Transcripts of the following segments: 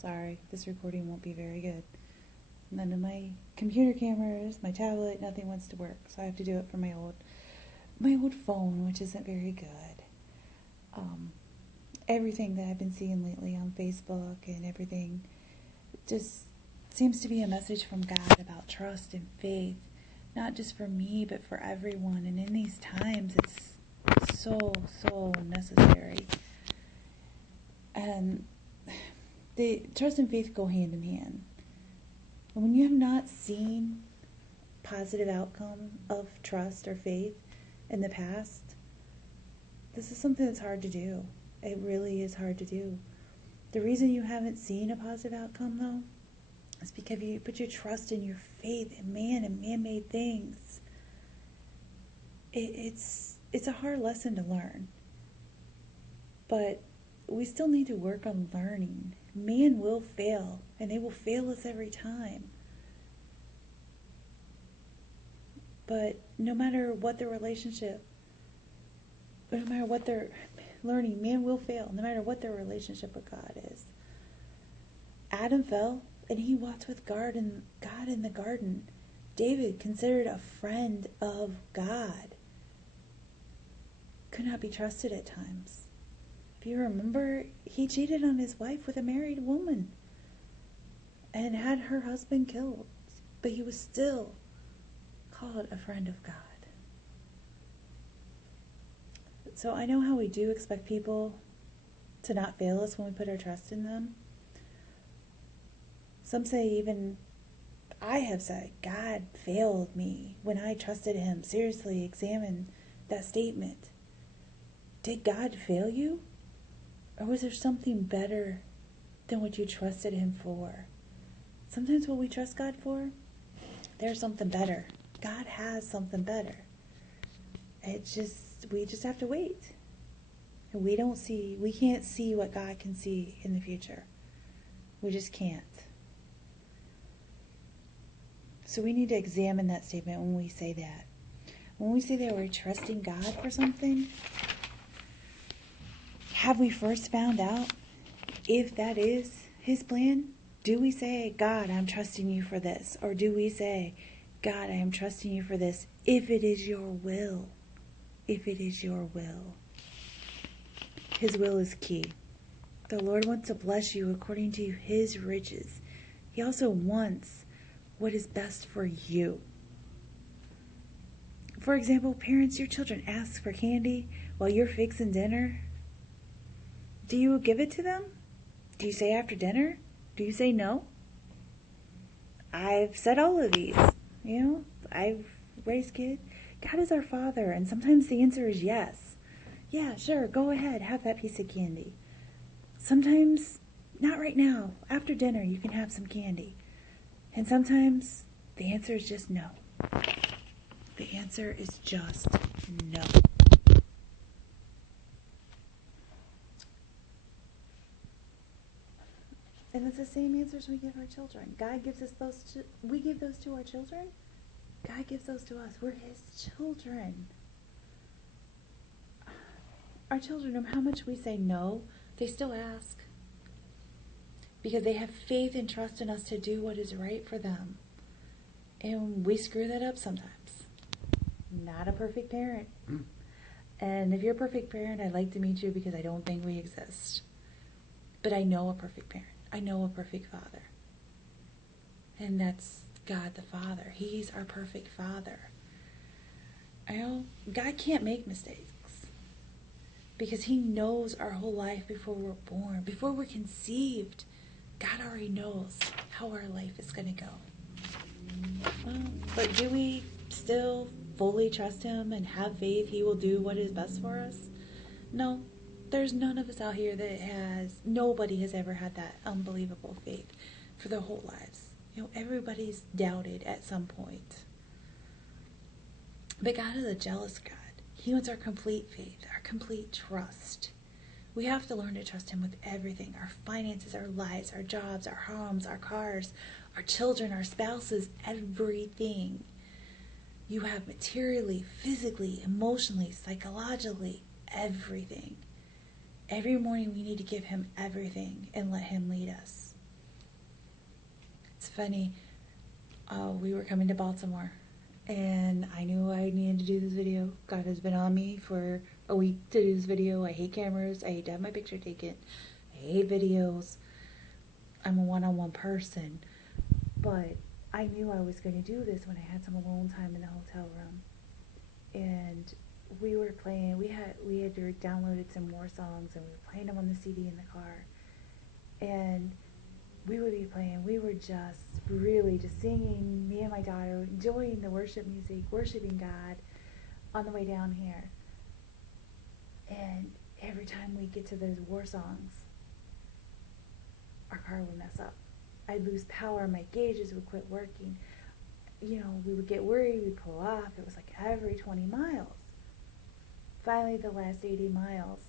Sorry, this recording won't be very good. None of my computer cameras, my tablet, nothing wants to work. So I have to do it from my old phone, which isn't very good. Everything that I've been seeing lately on Facebook and everything just seems to be a message from God about trust and faith, not just for me, but for everyone. And in these times, it's so necessary. And the trust and faith go hand in hand. And when you have not seen positive outcome of trust or faith in the past, this is something that's hard to do. It really is hard to do. The reason you haven't seen a positive outcome, though, is because you put your trust and your faith in man and man-made things. It's a hard lesson to learn. But we still need to work on learning. Man will fail, and they will fail us every time. But no matter what the relationship, no matter what they're learning, man will fail, no matter what their relationship with God is. Adam fell, and he walked with God in the garden. David, considered a friend of God, could not be trusted at times. If you remember, he cheated on his wife with a married woman and had her husband killed, but he was still called a friend of God. So I know how we do expect people to not fail us when we put our trust in them. Some say, even I have said, God failed me when I trusted him. Seriously, examine that statement. Did God fail you? Or was there something better than what you trusted him for? Sometimes what we trust God for, there's something better. God has something better. We just have to wait. And we can't see what God can see in the future. We just can't. So we need to examine that statement when we say that. When we say that we're trusting God for something, have we first found out if that is his plan? Do we say, God, I'm trusting you for this? Or do we say, God, I am trusting you for this if it is your will? If it is your will. His will is key. The Lord wants to bless you according to his riches. He also wants what is best for you. For example, parents, your children ask for candy while you're fixing dinner. Do you give it to them? Do you say after dinner? Do you say no? I've said all of these. I've raised kids. God is our Father, and sometimes the answer is yes. Yeah, sure, go ahead, have that piece of candy. Sometimes, not right now. After dinner, you can have some candy. And sometimes, the answer is just no. The answer is just no. And it's the same answers we give our children. God gives us we give those to our children. God gives those to us. We're his children. Our children, no matter how much we say no, they still ask. Because they have faith and trust in us to do what is right for them. And we screw that up sometimes. Not a perfect parent. And if you're a perfect parent, I'd like to meet you, because I don't think we exist. But I know a perfect parent. I know a perfect father. And that's God the Father. He's our perfect Father. God can't make mistakes, because he knows our whole life before we're born, before we're conceived. God already knows how our life is going to go. But do we still fully trust him and have faith he will do what is best for us? No. There's none of us out here nobody has ever had that unbelievable faith for their whole lives. Everybody's doubted at some point. But God is a jealous God. He wants our complete faith, our complete trust. We have to learn to trust him with everything. Our finances, our lives, our jobs, our homes, our cars, our children, our spouses, everything. You have materially, physically, emotionally, psychologically, everything. Every morning we need to give him everything and let him lead us. It's funny. We were coming to Baltimore, and I knew I needed to do this video. God has been on me for a week to do this video. I hate cameras. I hate to have my picture taken. I hate videos. I'm a one-on-one person. But I knew I was going to do this when I had some alone time in the hotel room. And we were playing. We had downloaded some more songs, and we were playing them on the CD in the car. And we would be playing. We were just really just singing, me and my daughter, enjoying the worship music, worshiping God on the way down here. And every time we get to those war songs, our car would mess up. I'd lose power, my gauges would quit working. You know, we would get worried, we'd pull off. It was like every 20 miles. Finally, the last 80 miles,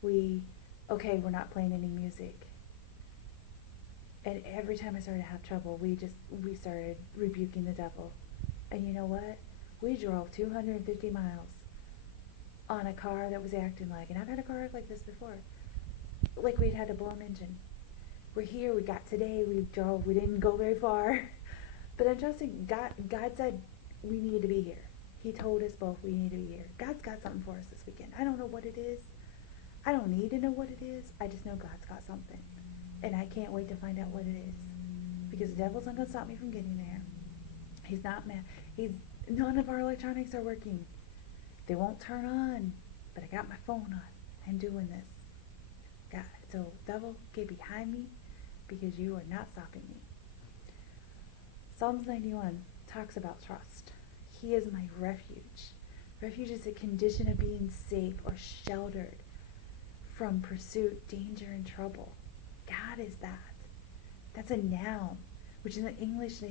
we're not playing any music. And every time I started to have trouble, we started rebuking the devil. And you know what? We drove 250 miles on a car that was acting like, and I've had a car act like this before, like we'd had a blown engine. We're here, we didn't go very far. But I'm trusting God. God said we need to be here. He told us both we need to be here. God's got something for us this weekend. I don't know what it is. I don't need to know what it is. I just know God's got something. And I can't wait to find out what it is. Because the devil's not going to stop me from getting there. He's not mad. None of our electronics are working. They won't turn on. But I got my phone on. I'm doing this. God, so devil, get behind me, because you are not stopping me. Psalms 91 talks about trust. He is my refuge. Refuge is a condition of being safe or sheltered from pursuit, danger, and trouble. God is that. That's a noun, which in the English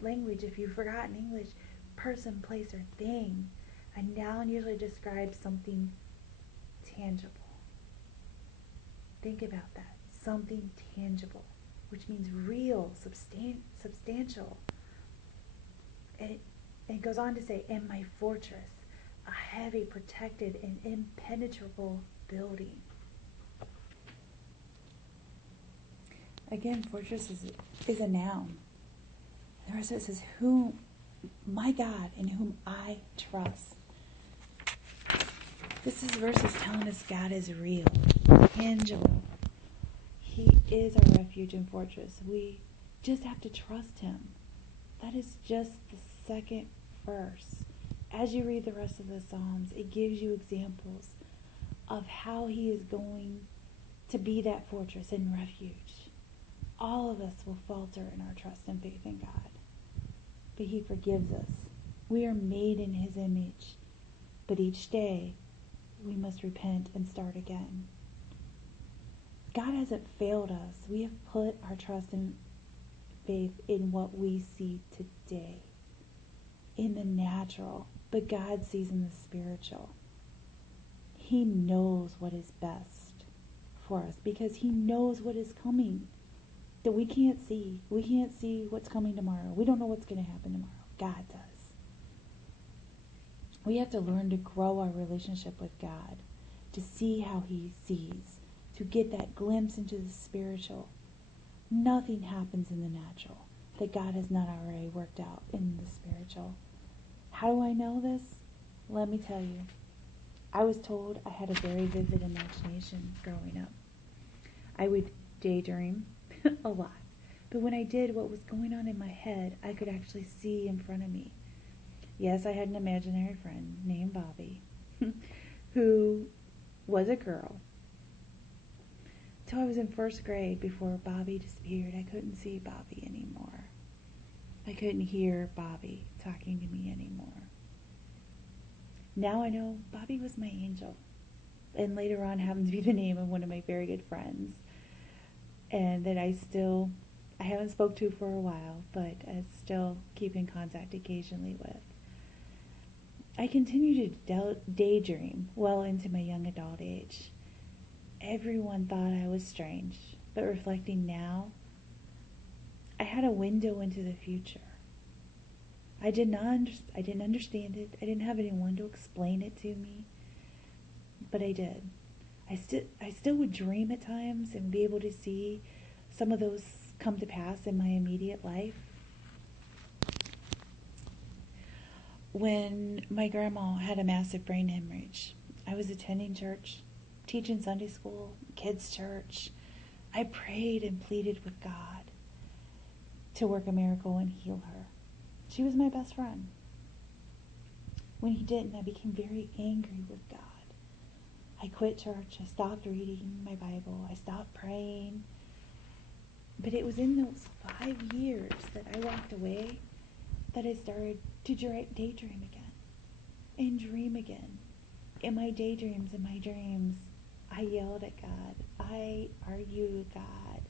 language, if you've forgotten English, person, place, or thing, a noun usually describes something tangible. Think about that. Something tangible, which means real, substantial. And it goes on to say, and my fortress, a heavy, protected, and impenetrable building. Again, fortress is a noun. The rest of it says, my God, in whom I trust. This verse is telling us God is real, tangible. He is our refuge and fortress. We just have to trust him. That is just the second verse. As you read the rest of the Psalms, it gives you examples of how he is going to be that fortress and refuge. All of us will falter in our trust and faith in God. But he forgives us. We are made in his image. But each day, we must repent and start again. God hasn't failed us. We have put our trust and faith in what we see today, in the natural, but God sees in the spiritual. He knows what is best for us because he knows what is coming that we can't see. We can't see what's coming tomorrow. We don't know what's going to happen tomorrow. God does. We have to learn to grow our relationship with God, to see how he sees, to get that glimpse into the spiritual. Nothing happens in the natural that God has not already worked out in the spiritual. How do I know this? Let me tell you. I was told I had a very vivid imagination growing up. I would daydream a lot. But when I did, what was going on in my head, I could actually see in front of me. Yes, I had an imaginary friend named Bobby who was a girl. Till I was in first grade, before Bobby disappeared, I couldn't see Bobby anymore. I couldn't hear Bobby talking to me anymore. Now I know Bobby was my angel. And later on happened to be the name of one of my very good friends. And that I haven't spoke to for a while, but I still keep in contact occasionally with. I continue to daydream well into my young adult age. Everyone thought I was strange, but reflecting now, I had a window into the future. I didn't understand it. I didn't have anyone to explain it to me, but I did. I still would dream at times and be able to see some of those come to pass in my immediate life. When my grandma had a massive brain hemorrhage, I was attending church, teaching Sunday school, kids' church. I prayed and pleaded with God to work a miracle and heal her. She was my best friend. When he didn't, I became very angry with God. I quit church. I stopped reading my Bible. I stopped praying. But it was in those 5 years that I walked away that I started to daydream again and dream again. In my daydreams and my dreams, I yelled at God. I argued with God.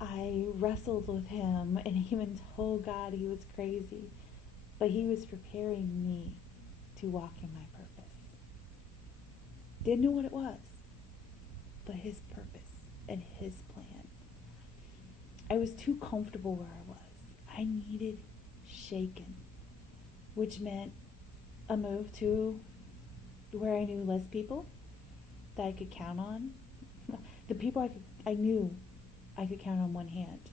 I wrestled with him and even told God he was crazy. But he was preparing me to walk in my purpose. Didn't know what it was, but his purpose and his plan. I was too comfortable where I was. I needed shaken, which meant a move to where I knew less people that I could count on. The people I knew I could count on one hand.